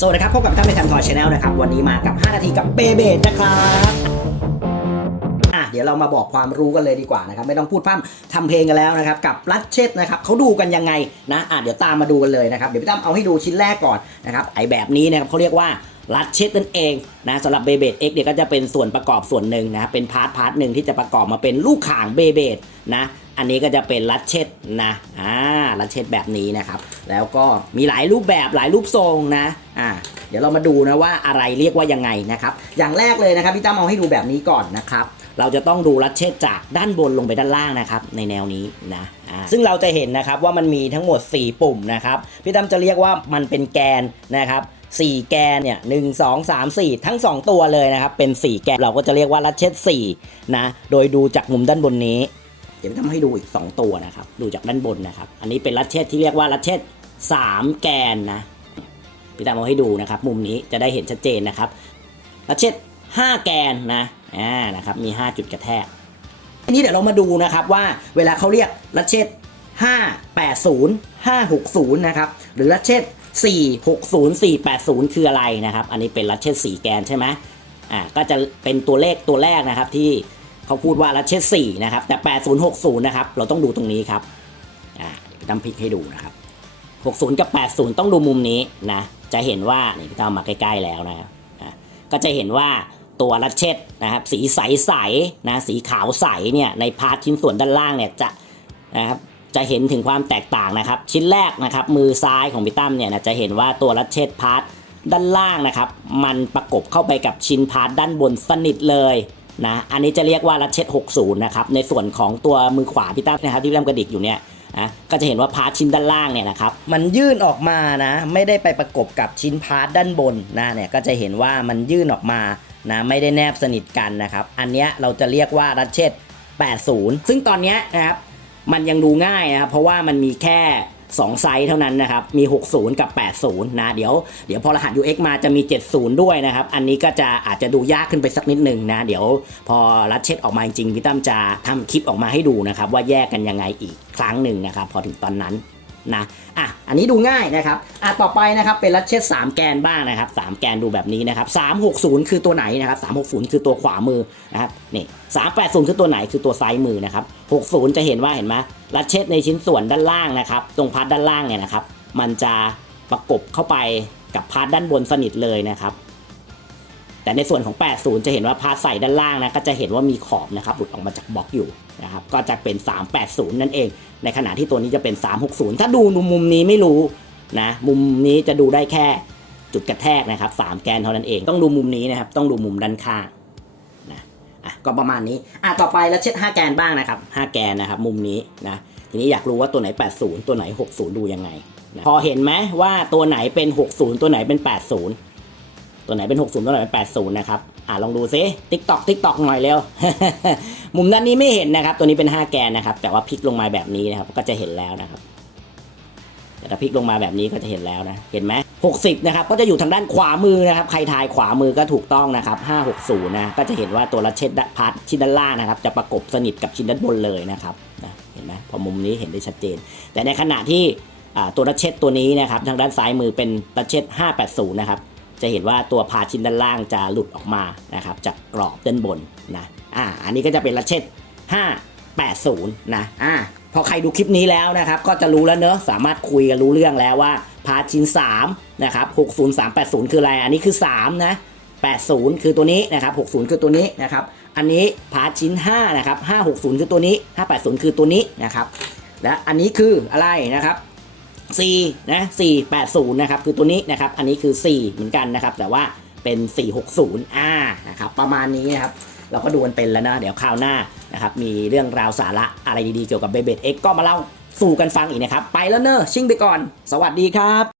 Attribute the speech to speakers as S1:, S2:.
S1: สวัสดีครับพบกับท่านในทันทอยชาแนลนะครับ วันนี้มากับ 5 นาทีกับเบเบดนะครับอะเดี๋ยวเรามาบอกความรู้กันเลยดีกว่านะครับ ไม่ต้องพูดพร่ำทำเพลงกันแล้วนะครับ กับรัชเชตนะครับเขาดูกันยังไงนะอะเดี๋ยวตามมาดูกันเลยนะครับเดี๋ยวพี่ตั้มเอาให้ดูชิ้นแรกก่อนนะครับไอแบบนี้นะครับเขาเรียกว่ารัชเชตนั่นเองนะสำหรับเบเบดเอ็กเนี่ยก็จะเป็นส่วนประกอบส่วนหนึ่งนะเป็นพาร์ทพาร์ทหนึ่งที่จะประกอบมาเป็นลูกข่างเบเบดนะอันนี้ก็จะเป็นรัดเช็ดนะอ่า รัดเช็ดแบบนี้นะครับ แล้วก็มีหลายรูปแบบหลายรูปทรงนะอ่าเดี๋ยวเรามาดูนะว่าอะไรเรียกว่ายังไงนะครับ อย่างแรกเลยนะครับพี่ตั้มเอาให้ดูแบบนี้ก่อนนะครับ เราจะต้องดูรัดเช็ดจากด้านบนลงไปด้านล่างนะครับ ในแนวนี้นะอ่าซึ่งเราจะเห็นนะครับว่ามันมีทั้งหมด 4 ปุ่มนะครับพี่ตั้มจะเรียกว่ามันเป็นแกนนะครับ4 แกนเนี่ยหนึ่งสองสามสี่ทั้ง 2 ตัวเลยนะครับ เป็น 4 แกนเราก็จะเรียกว่ารัดเช็ด4นะโดยดูจากมุมด้านบนนี้ เดี๋ยวทำให้ดูอีก 2 ตัวนะครับ ดูจากด้านบนนะครับ อันนี้เป็นรัชเชตที่เรียกว่ารัชเชต3แกนนะพี่ตามเอาให้ดูนะครับ มุมนี้จะได้เห็นชัดเจนนะครับรัชเชต5แกนนะอ่านะครับมี 5 จุดกระแทกทีนี้เดี๋ยวเรามาดูนะครับว่าเวลาเขาเรียกรัชเชต580 560นะครับหรือรัชเชต460 480 คืออะไรนะครับ อันนี้เป็นรัชเชต4แกนใช่ไหมอ่าก็จะเป็นตัวเลขตัวแรกนะครับที่ เขาพูดว่ารัชเชต4นะครับ แต่ 8060 นะครับ เราต้องดูตรงนี้ครับ อ่าดี๋ยวพี่ตั้มพลิกให้ดูนะครับ 60 กับ 80 ต้องดูมุมนี้นะ จะเห็นว่านี่พี่ตั้มมาใกล้ ๆ แล้วนะครับอะก็จะเห็นว่าตัวรัชเชตนะครับ สีใสๆนะ สีขาวใสเนี่ยในพาร์ทชิ้นส่วนด้านล่างเนี่ยจะนะครับจะเห็นถึงความแตกต่างนะครับ ชิ้นแรกนะครับ มือซ้ายของพี่ตั้มเนี่ยนะจะเห็นว่าตัวรัชเชตพาร์ทด้านล่างนะครับ มันประกบเข้าไปกับชิ้นพาร์ทด้านบนสนิทเลย นะอันนี้จะเรียกว่ารัชเชต60 นะครับ ในส่วนของตัวมือขวาพี่ตั้มนะครับที่พี่ตั้มกระดิกอยู่เนี่ยนะก็จะเห็นว่าพาร์ทชิ้นด้านล่างเนี่ยนะครับมันยื่นออกมานะ ไม่ได้ไปประกบกับชิ้นพาร์ทด้านบนนะเนี่ยก็จะเห็นว่ามันยื่นออกมานะไม่ได้แนบสนิทกันนะครับ อันเนี้ยเราจะเรียกว่ารัชเชต80 ซึ่งตอนเนี้ยนะครับมันยังดูง่ายนะครับเพราะว่ามันมีแค่ 2 ไซส์เท่านั้นนะครับ มี 60 กับ 80 นะ เดี๋ยว เดี๋ยวพอรหัส UX มาจะมี 70 ด้วยนะครับ อันนี้ก็จะอาจจะดูยากขึ้นไปสักนิดหนึ่งนะ เดี๋ยวพอรัดเช็ดออกมาจริงๆพี่ตั้มจะทำคลิปออกมาให้ดูนะครับ ว่าแยกกันยังไงอีกครั้งหนึ่งนะครับ พอถึงตอนนั้น นะอะอันนี้ดูง่ายนะครับอะต่อไปนะครับเป็นรัดเช็ด3แกนบ้างนะครับ 3 แกนดูแบบนี้นะครับ360 คือตัวไหนนะครับ360 คือตัวขวามือนะครับนี่380 คือตัวไหนคือตัวซ้ายมือนะครับ60 จะเห็นว่าเห็นไหมรัดเช็ดในชิ้นส่วนด้านล่างนะครับ ตรงพาร์ทด้านล่างเนี่ยนะครับ มันจะประกบเข้าไปกับพาร์ทด้านบนสนิทเลยนะครับ แต่ในส่วนของ 80 จะเห็นว่าพาใส่ด้านล่างนะก็จะเห็นว่ามีขอบนะครับหลุดออกมาจากบล็อกอยู่นะครับก็จะเป็น 380 นั่นเอง ในขณะที่ตัวนี้จะเป็น 360 ถ้าดูมุมนี้ไม่รู้นะมุมนี้จะดูได้แค่จุดกระแทกนะครับ 3 แกนเท่านั้นเองต้องดูมุมนี้นะครับต้องดูมุมด้านข้างนะอะก็ประมาณนี้อะต่อไปแล้วเช็ด 5 แกนบ้างนะครับ 5 แกนนะครับมุมนี้นะทีนี้อยากรู้ว่าตัวไหน 80 ตัวไหน 60 ดูยังไงนะพอเห็นไหมว่าตัวไหนเป็น 60 ตัวไหนเป็น 80 ตัวไหนเป็น 60 ตัวไหนเป็น 80 นะครับ อ่าลองดูซิติ๊กตอกติ๊กตอกหน่อยเร็ว มุมด้านนี้ไม่เห็นนะครับ ตัวนี้เป็น 5 แกนนะครับ แต่ว่าพลิกลงมาแบบนี้นะครับ ก็จะเห็นแล้วนะครับ แต่ถ้าพลิกลงมาแบบนี้ก็จะเห็นแล้วนะ เห็นไหม60 นะครับ ก็จะอยู่ทางด้านขวามือนะครับ ใครทายขวามือก็ถูกต้องนะครับ 560 นะ ก็จะเห็นว่าตัวรัชเช็ดพาร์ทชิ้นด้านล่างนะครับ จะประกบสนิทกับชิ้นด้านบนเลยนะครับนะเห็นไหมพอมุมนี้เห็นได้ชัดเจน แต่ในขณะที่อ่าตัวรัชเชดตัวนี้นะครับทางด้านซ้ายมือเป็นรัชเชด580 นะครับ จะเห็นว่าตัวพาชิ้นด้านล่างจะหลุดออกมานะครับจากกรอบด้านบนนะอ่าอันนี้ก็จะเป็นรัชเชต580 นะอ่าพอใครดูคลิปนี้แล้วนะครับก็จะรู้แล้วเนอะสามารถคุยกันรู้เรื่องแล้วว่าพาชิ้น3นะครับ60380 คืออะไร อันนี้คือ3นะ80 คือตัวนี้นะครับ60 คือตัวนี้นะครับอันนี้พาชิ้น5นะครับ560 คือตัวนี้ 580 คือตัวนี้นะครับและอันนี้คืออะไรนะครับ C นะ480 นะครับ คือตัวนี้นะครับ อันนี้คือ 4 เหมือนกันนะครับ แต่ว่าเป็น 460อ่านะครับ ประมาณนี้นะครับ เราก็ดูกันเป็นแล้วนะ เดี๋ยวคราวหน้านะครับ มีเรื่องราวสาระอะไรดีๆ เกี่ยวกับเบเบดเอ็กก็มาเล่าสู่กันฟังอีกนะครับ ไปแล้วเนอะชิ่งไปก่อน สวัสดีครับ